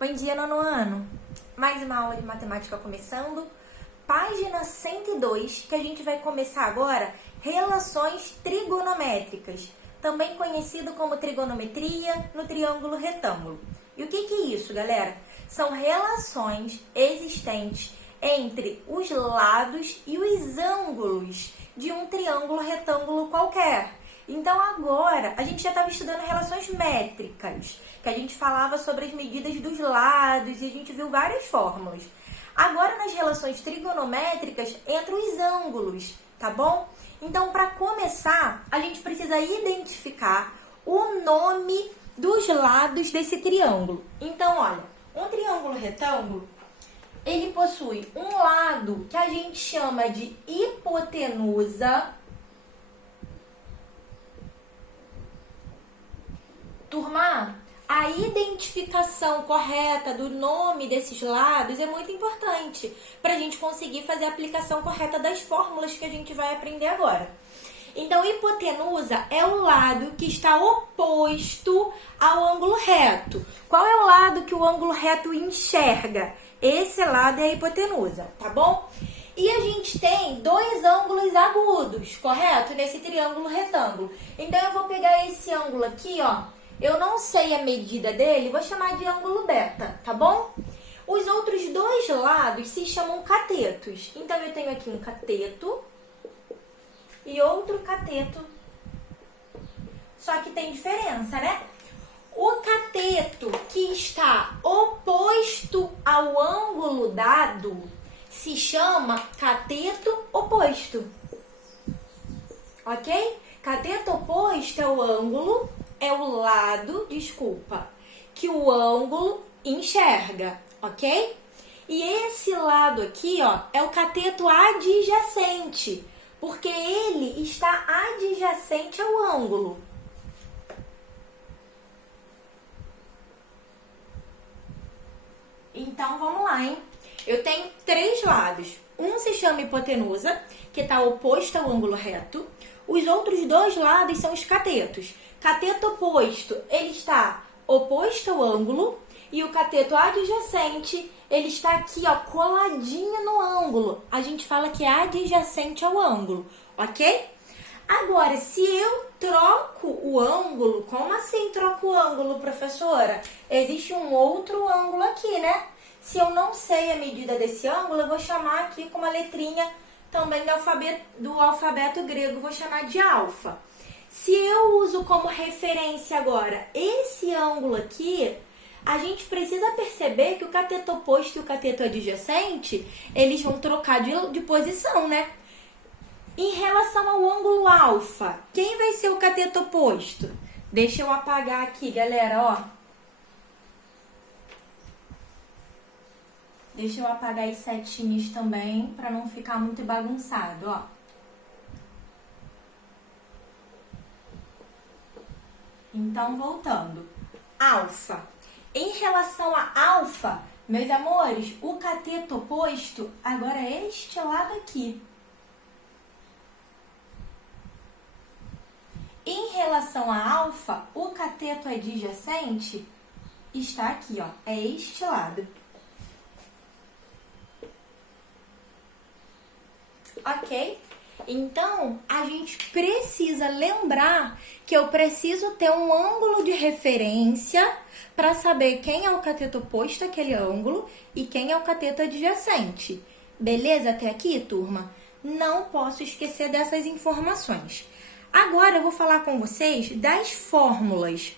Bom dia, nono ano! Mais uma aula de matemática começando. Página 102, que a gente vai começar agora, relações trigonométricas, também conhecido como trigonometria no triângulo retângulo. E o que é isso, galera? São relações existentes entre os lados e os ângulos de um triângulo retângulo qualquer. Então, agora, a gente já estava estudando relações métricas, que a gente falava sobre as medidas dos lados e a gente viu várias fórmulas. Agora, nas relações trigonométricas, entram os ângulos, tá bom? Então, para começar, a gente precisa identificar o nome dos lados desse triângulo. Então, olha, um triângulo retângulo, ele possui um lado que a gente chama de hipotenusa. Turma, a identificação correta do nome desses lados é muito importante para a gente conseguir fazer a aplicação correta das fórmulas que a gente vai aprender agora. Então, hipotenusa é o lado que está oposto ao ângulo reto. Qual é o lado que o ângulo reto enxerga? Esse lado é a hipotenusa, tá bom? E a gente tem dois ângulos agudos, correto? Nesse triângulo retângulo. Então, eu vou pegar esse ângulo aqui, ó. Eu não sei a medida dele, vou chamar de ângulo beta, tá bom? Os outros dois lados se chamam catetos. Então, eu tenho aqui um cateto e outro cateto. Só que tem diferença, né? O cateto que está oposto ao ângulo dado se chama cateto oposto. Ok? Cateto oposto é o ângulo, é o lado, que o ângulo enxerga, ok? E esse lado aqui, ó, é o cateto adjacente, porque ele está adjacente ao ângulo. Então, vamos lá, hein? Eu tenho três lados. Um se chama hipotenusa, que está oposto ao ângulo reto. Os outros dois lados são os catetos. Cateto oposto, ele está oposto ao ângulo. E o cateto adjacente, ele está aqui, ó, coladinho no ângulo. A gente fala que é adjacente ao ângulo, ok? Agora, se eu troco o ângulo, como assim troco o ângulo, professora? Existe um outro ângulo aqui, né? Se eu não sei a medida desse ângulo, eu vou chamar aqui com uma letrinha também do alfabeto grego, vou chamar de alfa. Se eu uso como referência agora esse ângulo aqui, a gente precisa perceber que o cateto oposto e o cateto adjacente, eles vão trocar de posição, né? Em relação ao ângulo alfa, quem vai ser o cateto oposto? Deixa eu apagar aqui, galera, ó. Deixa eu apagar as setinhas também, para não ficar muito bagunçado, ó. Então, voltando. Alfa. Em relação a alfa, meus amores, o cateto oposto agora é este lado aqui. Em relação a alfa, o cateto adjacente está aqui, ó. É este lado. Ok? Então, a gente precisa lembrar que eu preciso ter um ângulo de referência para saber quem é o cateto oposto àquele ângulo e quem é o cateto adjacente. Beleza até aqui, turma? Não posso esquecer dessas informações. Agora, eu vou falar com vocês das fórmulas.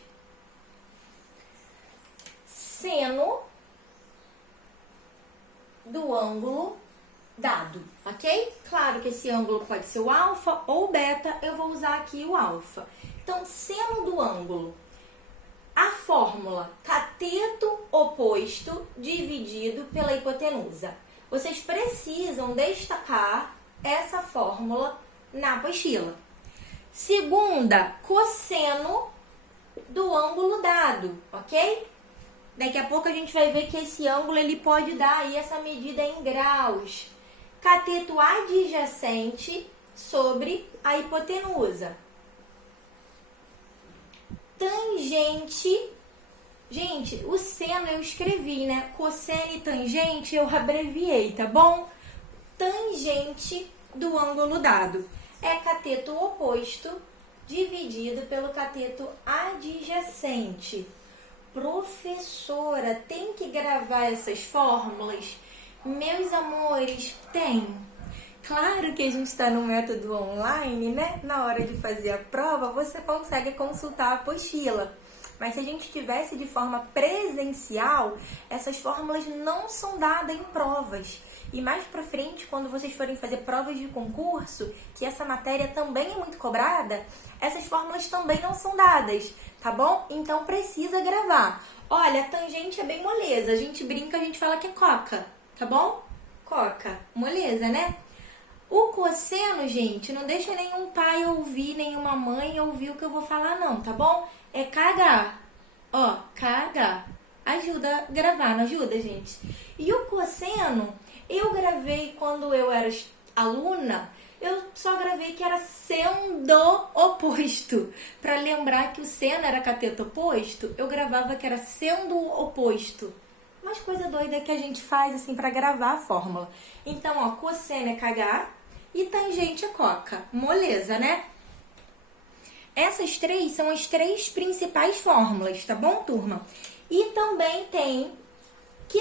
Seno do ângulo dado, ok? Claro que esse ângulo pode ser o alfa ou o beta, eu vou usar aqui o alfa. Então, seno do ângulo. A fórmula cateto oposto dividido pela hipotenusa. Vocês precisam destacar essa fórmula na apostila. Segunda, cosseno do ângulo dado, ok? Daqui a pouco a gente vai ver que esse ângulo ele pode dar aí essa medida em graus. Cateto adjacente sobre a hipotenusa. Tangente Gente, o seno eu escrevi, né? Cosseno e tangente eu abreviei, tá bom? Tangente do ângulo dado é cateto oposto dividido pelo cateto adjacente. Professora, tem que gravar essas fórmulas? Meus amores, tem. Claro que a gente está no método online, né? Na hora de fazer a prova, você consegue consultar a apostila. Mas se a gente tivesse de forma presencial, essas fórmulas não são dadas em provas. E mais pra frente, quando vocês forem fazer provas de concurso, que essa matéria também é muito cobrada, essas fórmulas também não são dadas, tá bom? Então precisa gravar. Olha, a tangente é bem moleza. A gente brinca, a gente fala que é coca, tá bom? Coca, moleza, né? O cosseno, gente, não deixa nenhum pai ouvir, nenhuma mãe ouvir o que eu vou falar, não, tá bom? É KH. Ó, KH. Ajuda a gravar, não ajuda, gente? E o cosseno, eu gravei quando eu era aluna, eu só gravei que era sendo oposto. Pra lembrar que o seno era cateto oposto, eu gravava que era sendo oposto. Mas coisa doida que a gente faz, assim, pra gravar a fórmula. Então, ó, cosseno é KH e tangente é coca. Moleza, né? Essas três são as três principais fórmulas, tá bom, turma? E também tem que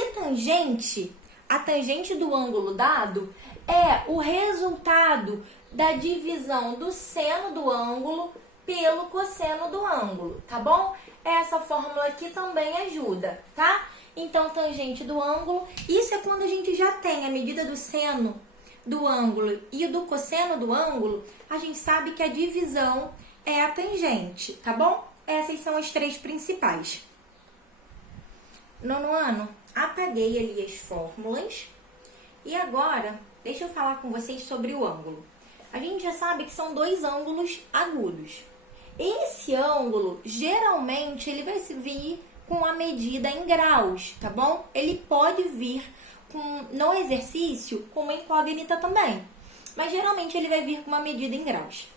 a tangente do ângulo dado é o resultado da divisão do seno do ângulo pelo cosseno do ângulo, tá bom? Essa fórmula aqui também ajuda, tá? Então, tangente do ângulo, isso é quando a gente já tem a medida do seno do ângulo e do cosseno do ângulo, a gente sabe que a divisão é a tangente, tá bom? Essas são as três principais. Nono ano, apaguei ali as fórmulas e agora deixa eu falar com vocês sobre o ângulo. A gente já sabe que são dois ângulos agudos. Esse ângulo, geralmente, ele vai vir com a medida em graus, tá bom? Ele pode vir no exercício com uma incógnita também, mas geralmente ele vai vir com uma medida em graus.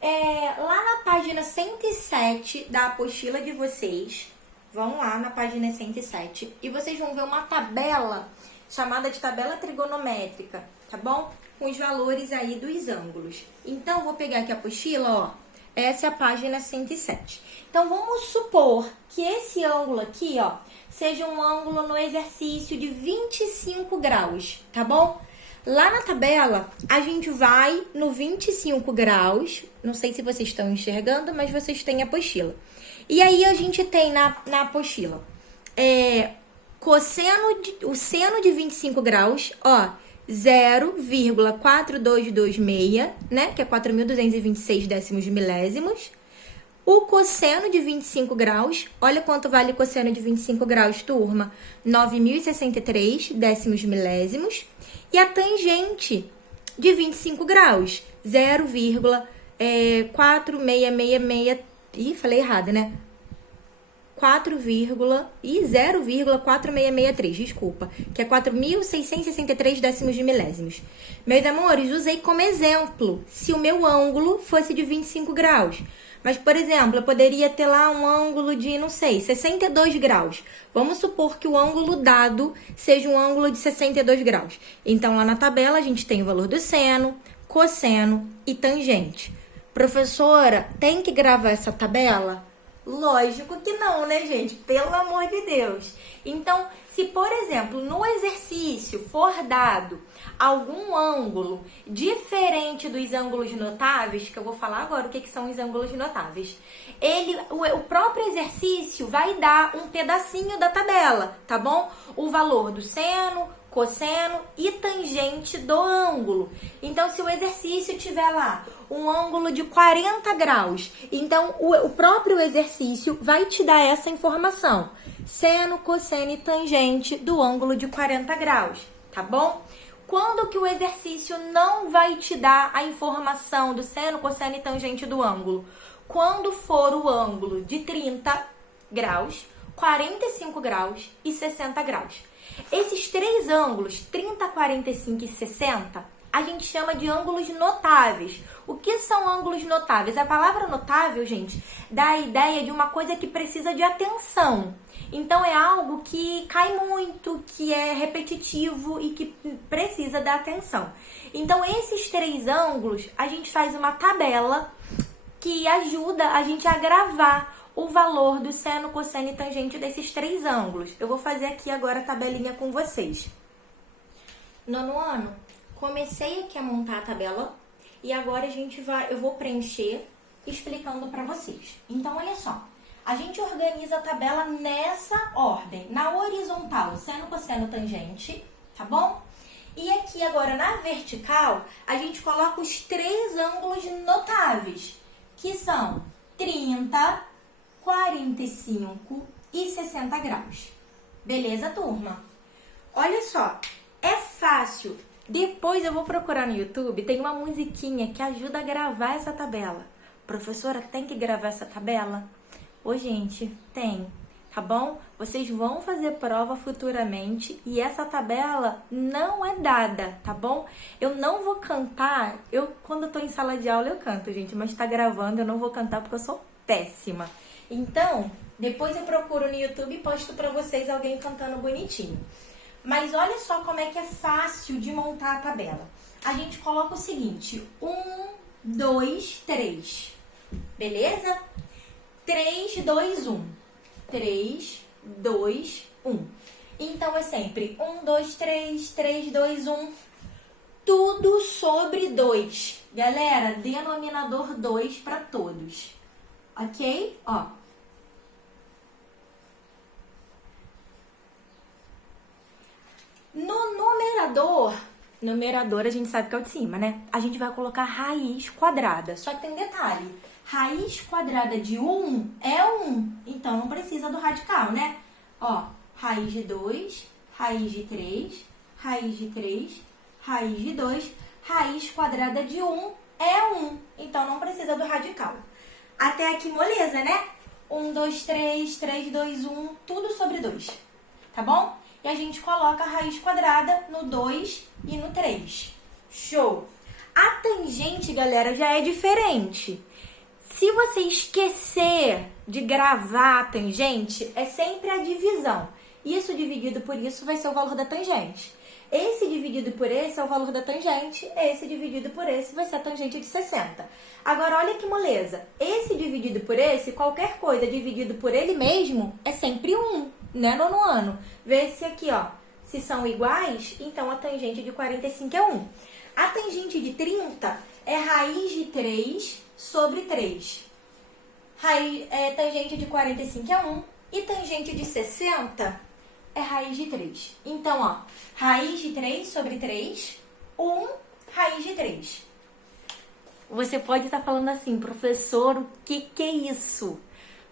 Lá na página 107 da apostila de vocês, vão lá na página 107 e vocês vão ver uma tabela chamada de tabela trigonométrica, tá bom? Com os valores aí dos ângulos. Então, vou pegar aqui a apostila, ó. Essa é a página 107. Então, vamos supor que esse ângulo aqui, ó, seja um ângulo no exercício de 25 graus, tá bom? Lá na tabela, a gente vai no 25 graus. Não sei se vocês estão enxergando, mas vocês têm a apostila. E aí, a gente tem na apostila o seno de 25 graus, ó, 0,4226, né? Que é 4.226 décimos de milésimos. O cosseno de 25 graus, olha quanto vale o cosseno de 25 graus, turma. 9.063 décimos de milésimos. E a tangente de 25 graus, 0,4666... Ih, falei errado, né? 0,4663, desculpa, que é 4.663 décimos de milésimos. Meus amores, usei como exemplo se o meu ângulo fosse de 25 graus. Mas, por exemplo, eu poderia ter lá um ângulo de, não sei, 62 graus. Vamos supor que o ângulo dado seja um ângulo de 62 graus. Então, lá na tabela, a gente tem o valor do seno, cosseno e tangente. Professora, tem que gravar essa tabela? Lógico que não, né, gente? Pelo amor de Deus. Então, se, por exemplo, no exercício for dado algum ângulo diferente dos ângulos notáveis, que eu vou falar agora o que são os ângulos notáveis, o próprio exercício vai dar um pedacinho da tabela, tá bom? O valor do seno, cosseno e tangente do ângulo. Então, se o exercício tiver lá um ângulo de 40 graus, então o próprio exercício vai te dar essa informação. Seno, cosseno e tangente do ângulo de 40 graus, tá bom? Quando que o exercício não vai te dar a informação do seno, cosseno e tangente do ângulo? Quando for o ângulo de 30 graus, 45 graus e 60 graus. Esses três ângulos, 30, 45 e 60, a gente chama de ângulos notáveis. O que são ângulos notáveis? A palavra notável, gente, dá a ideia de uma coisa que precisa de atenção. Então, é algo que cai muito, que é repetitivo e que precisa da atenção. Então, esses 3 ângulos, a gente faz uma tabela que ajuda a gente a gravar o valor do seno, cosseno e tangente desses 3 ângulos. Eu vou fazer aqui agora a tabelinha com vocês. Nono ano, comecei aqui a montar a tabela e agora eu vou preencher explicando para vocês. Então, olha só. A gente organiza a tabela nessa ordem. Na horizontal, seno, cosseno, tangente, tá bom? E aqui agora na vertical, a gente coloca os 3 ângulos notáveis, que são 30, 45 e 60 graus. Beleza, turma? Olha só, é fácil. Depois eu vou procurar no YouTube, tem uma musiquinha que ajuda a gravar essa tabela. Professora, tem que gravar essa tabela? Ô, gente, tem, tá bom? Vocês vão fazer prova futuramente e essa tabela não é dada, tá bom? Eu não vou cantar, quando eu tô em sala de aula eu canto, gente, mas tá gravando, eu não vou cantar porque eu sou péssima. Então, depois eu procuro no YouTube e posto pra vocês alguém cantando bonitinho. Mas olha só como é que é fácil de montar a tabela. A gente coloca o seguinte, 1, 2, 3, beleza? 3, 2, 1. 3, 2, 1. Então, é sempre 1, 2, 3, 3, 2, 1. Tudo sobre 2. Galera, denominador 2 para todos. Ok? Ó. No numerador a gente sabe que é o de cima, né? A gente vai colocar raiz quadrada. Só que tem detalhe. Raiz quadrada de 1 é 1, então não precisa do radical, né? Ó, raiz de 2, raiz de 3, raiz de 3, raiz de 2, raiz quadrada de 1 é 1, então não precisa do radical. Até aqui moleza, né? 1, 2, 3, 3, 2, 1, tudo sobre 2, tá bom? E a gente coloca a raiz quadrada no 2 e no 3. Show! A tangente, galera, já é diferente. Se você esquecer de gravar a tangente, é sempre a divisão. Isso dividido por isso vai ser o valor da tangente. Esse dividido por esse é o valor da tangente. Esse dividido por esse vai ser a tangente de 60. Agora, olha que moleza. Esse dividido por esse, qualquer coisa dividido por ele mesmo, é sempre 1, né, nono ano? Vê esse aqui, ó. Se são iguais, então a tangente de 45 é 1. A tangente de 30 é raiz de 3 sobre 3. Tangente de 45 é 1 e tangente de 60 é raiz de 3. Então, ó, raiz de 3 sobre 3, 1, raiz de 3. Você pode estar falando assim, professor, o que é isso?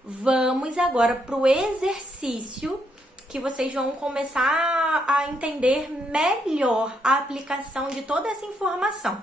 Vamos agora para o exercício que vocês vão começar a entender melhor a aplicação de toda essa informação.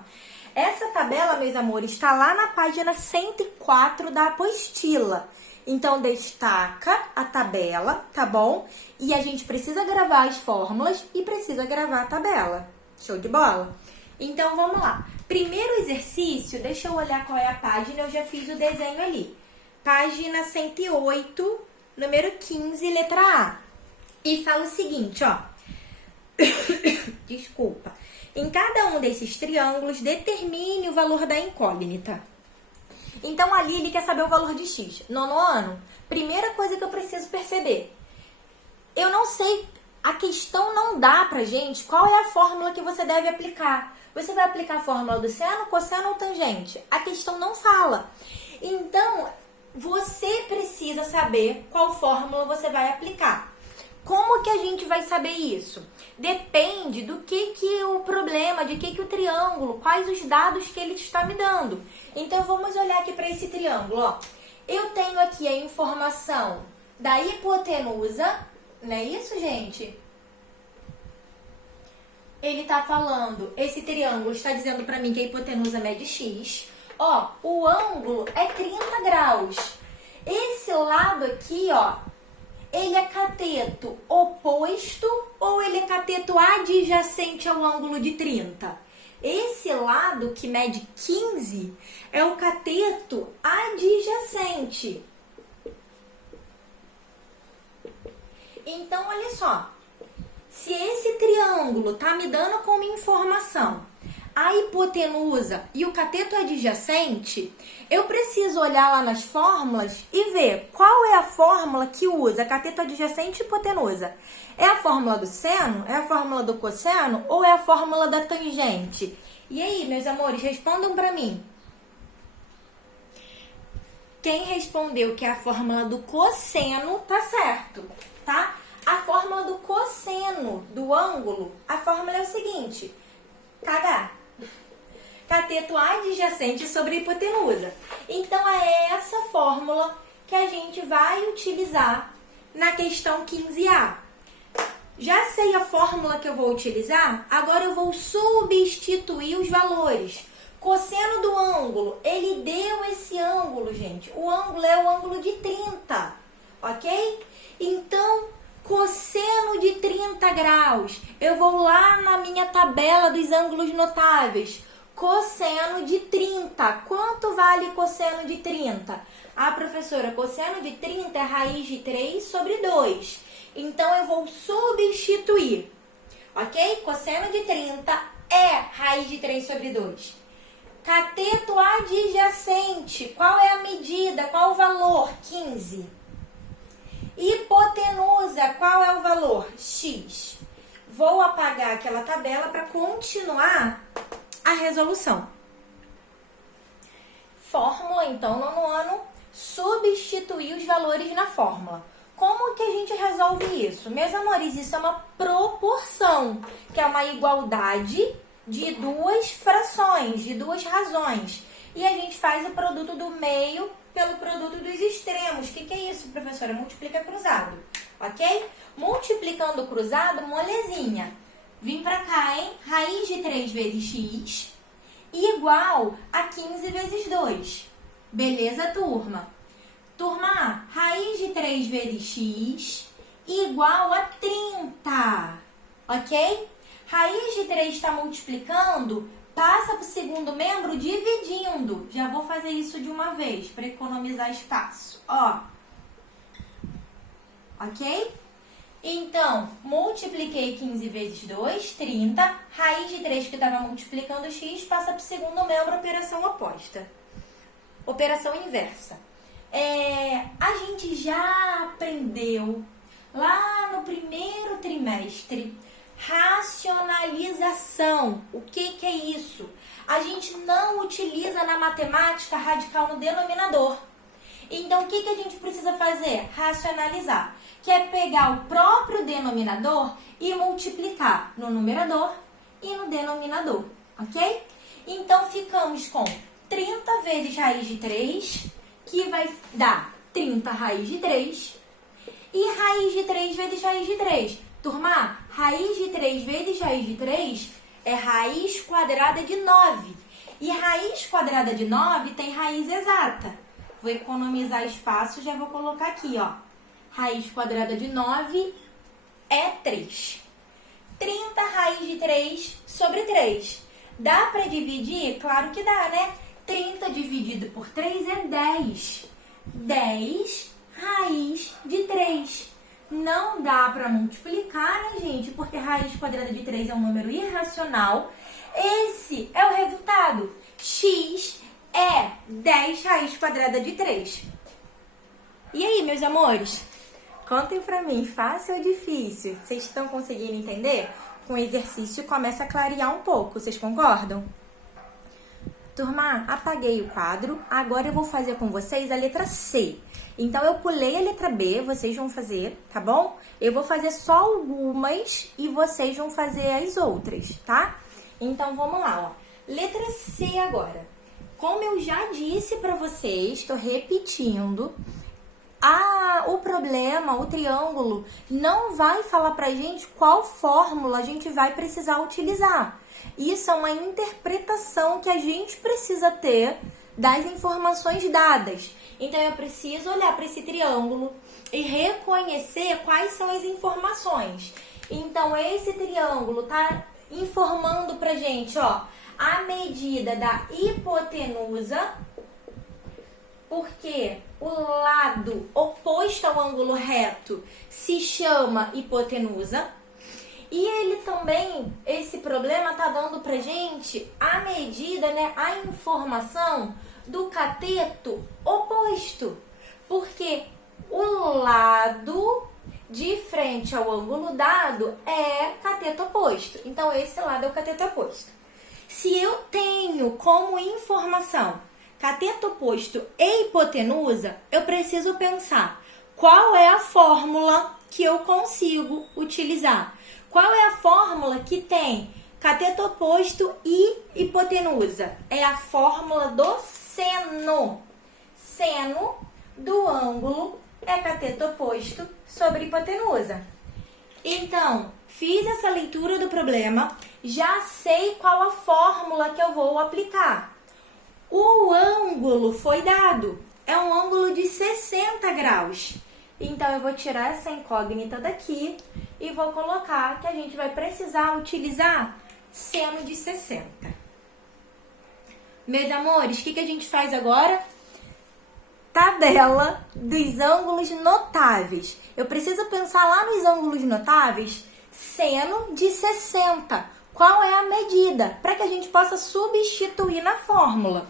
Essa tabela, meus amores, está lá na página 104 da apostila. Então, destaca a tabela, tá bom? E a gente precisa gravar as fórmulas e precisa gravar a tabela. Show de bola? Então, vamos lá. Primeiro exercício, deixa eu olhar qual é a página, eu já fiz o desenho ali. Página 108, número 15, letra A. E fala o seguinte, ó. Desculpa. Em cada um desses triângulos, determine o valor da incógnita. Então, ali ele quer saber o valor de x. Nono ano, primeira coisa que eu preciso perceber. Eu não sei, a questão não dá pra gente qual é a fórmula que você deve aplicar. Você vai aplicar a fórmula do seno, cosseno ou tangente? A questão não fala. Então, você precisa saber qual fórmula você vai aplicar. Como que a gente vai saber isso? Depende do que o problema, de que o triângulo, quais os dados que ele está me dando. Então, vamos olhar aqui para esse triângulo, ó. Eu tenho aqui a informação da hipotenusa, não é isso, gente? Ele está falando, esse triângulo está dizendo para mim que a hipotenusa mede x. Ó, o ângulo é 30 graus. Esse lado aqui, ó, ele é cateto oposto ou ele é cateto adjacente ao ângulo de 30? Esse lado que mede 15 é o cateto adjacente. Então, olha só. Se esse triângulo tá me dando como informação a hipotenusa e o cateto adjacente, eu preciso olhar lá nas fórmulas e ver qual é a fórmula que usa cateto adjacente e hipotenusa. É a fórmula do seno? É a fórmula do cosseno? Ou é a fórmula da tangente? E aí, meus amores, respondam para mim. Quem respondeu que é a fórmula do cosseno tá certo, tá? A fórmula do cosseno do ângulo, a fórmula é o seguinte: KH, cateto adjacente sobre hipotenusa. Então, é essa fórmula que a gente vai utilizar na questão 15A. Já sei a fórmula que eu vou utilizar, agora eu vou substituir os valores. Cosseno do ângulo, ele deu esse ângulo, gente. O ângulo é o ângulo de 30, ok? Então, cosseno de 30 graus, eu vou lá na minha tabela dos ângulos notáveis. Cosseno de 30. Quanto vale cosseno de 30? Ah, professora, cosseno de 30 é raiz de 3 sobre 2. Então, eu vou substituir, ok? Cosseno de 30 é raiz de 3 sobre 2. Cateto adjacente, qual é a medida? Qual o valor? 15. Hipotenusa, qual é o valor? X. Vou apagar aquela tabela para continuar a resolução. Fórmula, então, nono ano, substituir os valores na fórmula. Como que a gente resolve isso? Meus amores, isso é uma proporção, que é uma igualdade de duas frações, de duas razões. E a gente faz o produto do meio pelo produto dos extremos. O que é isso, professora? Multiplica cruzado, ok? Multiplicando o cruzado, molezinha. Vim pra cá, hein? Raiz de 3 vezes x igual a 15 vezes 2. Beleza, turma? Turma A, raiz de 3 vezes x igual a 30, ok? Raiz de 3 está multiplicando, passa para o segundo membro dividindo. Já vou fazer isso de uma vez, para economizar espaço. Ó. Ok? Então, multipliquei 15 vezes 2, 30. Raiz de 3 que estava multiplicando x, passa para o segundo membro, operação oposta. Operação inversa. A gente já aprendeu lá no primeiro trimestre racionalização. O que é isso? A gente não utiliza na matemática radical no denominador. Então, o que a gente precisa fazer? Racionalizar. Que é pegar o próprio denominador e multiplicar no numerador e no denominador, ok? Então, ficamos com 30 vezes raiz de 3, que vai dar 30 raiz de 3, e raiz de 3 vezes raiz de 3. Turma, raiz de 3 vezes raiz de 3 é raiz quadrada de 9. E raiz quadrada de 9 tem raiz exata. Vou economizar espaço, já vou colocar aqui, ó. Raiz quadrada de 9 é 3. 30 raiz de 3 sobre 3. Dá para dividir? Claro que dá, né? 30 dividido por 3 é 10. 10 raiz de 3. Não dá para multiplicar, né, gente? Porque raiz quadrada de 3 é um número irracional. Esse é o resultado. X é 10 raiz quadrada de 3. E aí, meus amores? Contem pra mim, fácil ou difícil? Vocês estão conseguindo entender? Com o exercício começa a clarear um pouco, vocês concordam? Turma, apaguei o quadro, agora eu vou fazer com vocês a letra C. Então, eu pulei a letra B, vocês vão fazer, tá bom? Eu vou fazer só algumas e vocês vão fazer as outras, tá? Então, vamos lá, ó. Letra C agora. Como eu já disse pra vocês, tô repetindo, o problema, o triângulo, não vai falar pra gente qual fórmula a gente vai precisar utilizar. Isso é uma interpretação que a gente precisa ter das informações dadas. Então, eu preciso olhar para esse triângulo e reconhecer quais são as informações. Então, esse triângulo tá informando pra gente, ó, a medida da hipotenusa, porque o lado oposto ao ângulo reto se chama hipotenusa. E ele também, esse problema está dando pra gente a medida, né, a informação do cateto oposto. Porque o lado de frente ao ângulo dado é cateto oposto. Então, esse lado é o cateto oposto. Se eu tenho como informação cateto oposto e hipotenusa, eu preciso pensar qual é a fórmula que eu consigo utilizar. Qual é a fórmula que tem cateto oposto e hipotenusa? É a fórmula do seno. Seno do ângulo é cateto oposto sobre hipotenusa. Então, fiz essa leitura do problema, já sei qual a fórmula que eu vou aplicar. O ângulo foi dado, é um ângulo de 60 graus. Então, eu vou tirar essa incógnita daqui e vou colocar que a gente vai precisar utilizar seno de 60. Meus amores, o que a gente faz agora? Tabela dos ângulos notáveis. Eu preciso pensar lá nos ângulos notáveis, seno de 60. Qual é a medida? Para que a gente possa substituir na fórmula.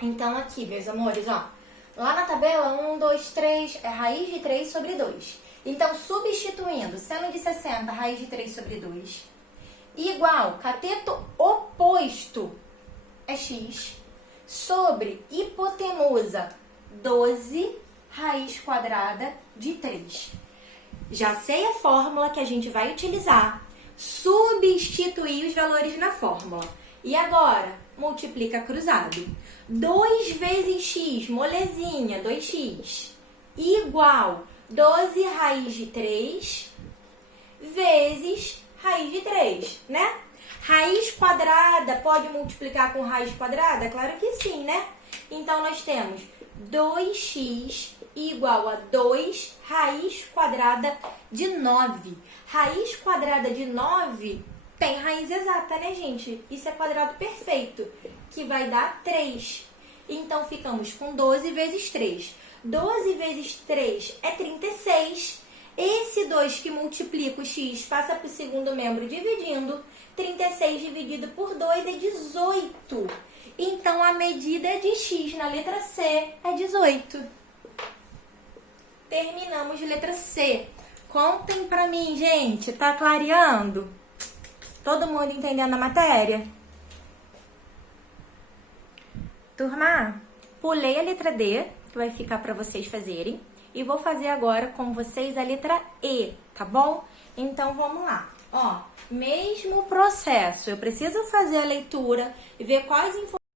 Então, aqui, meus amores, ó. Lá na tabela, 1, 2, 3, é raiz de 3 sobre 2. Então, substituindo seno de 60, raiz de 3 sobre 2, igual cateto oposto é x, sobre hipotenusa 12 raiz quadrada de 3. Já sei a fórmula que a gente vai utilizar. Substituir os valores na fórmula. E agora, multiplica cruzado. 2 vezes x, molezinha, 2x, igual 12 raiz de 3 vezes raiz de 3, né? Raiz quadrada pode multiplicar com raiz quadrada? Claro que sim, né? Então, nós temos 2x igual a 2 raiz quadrada de 9. Raiz quadrada de 9 tem raiz exata, né, gente? Isso é quadrado perfeito, que vai dar 3. Então, ficamos com 12 vezes 3. 12 vezes 3 é 36. Esse 2 que multiplica o x passa para o segundo membro dividindo. 36 dividido por 2 é 18. Então, a medida de x na letra C é 18. Terminamos letra C. Contem pra mim, gente. Tá clareando? Todo mundo entendendo a matéria? Turma, pulei a letra D, que vai ficar para vocês fazerem. E vou fazer agora com vocês a letra E, tá bom? Então, vamos lá. Ó, mesmo processo. Eu preciso fazer a leitura e ver quais informações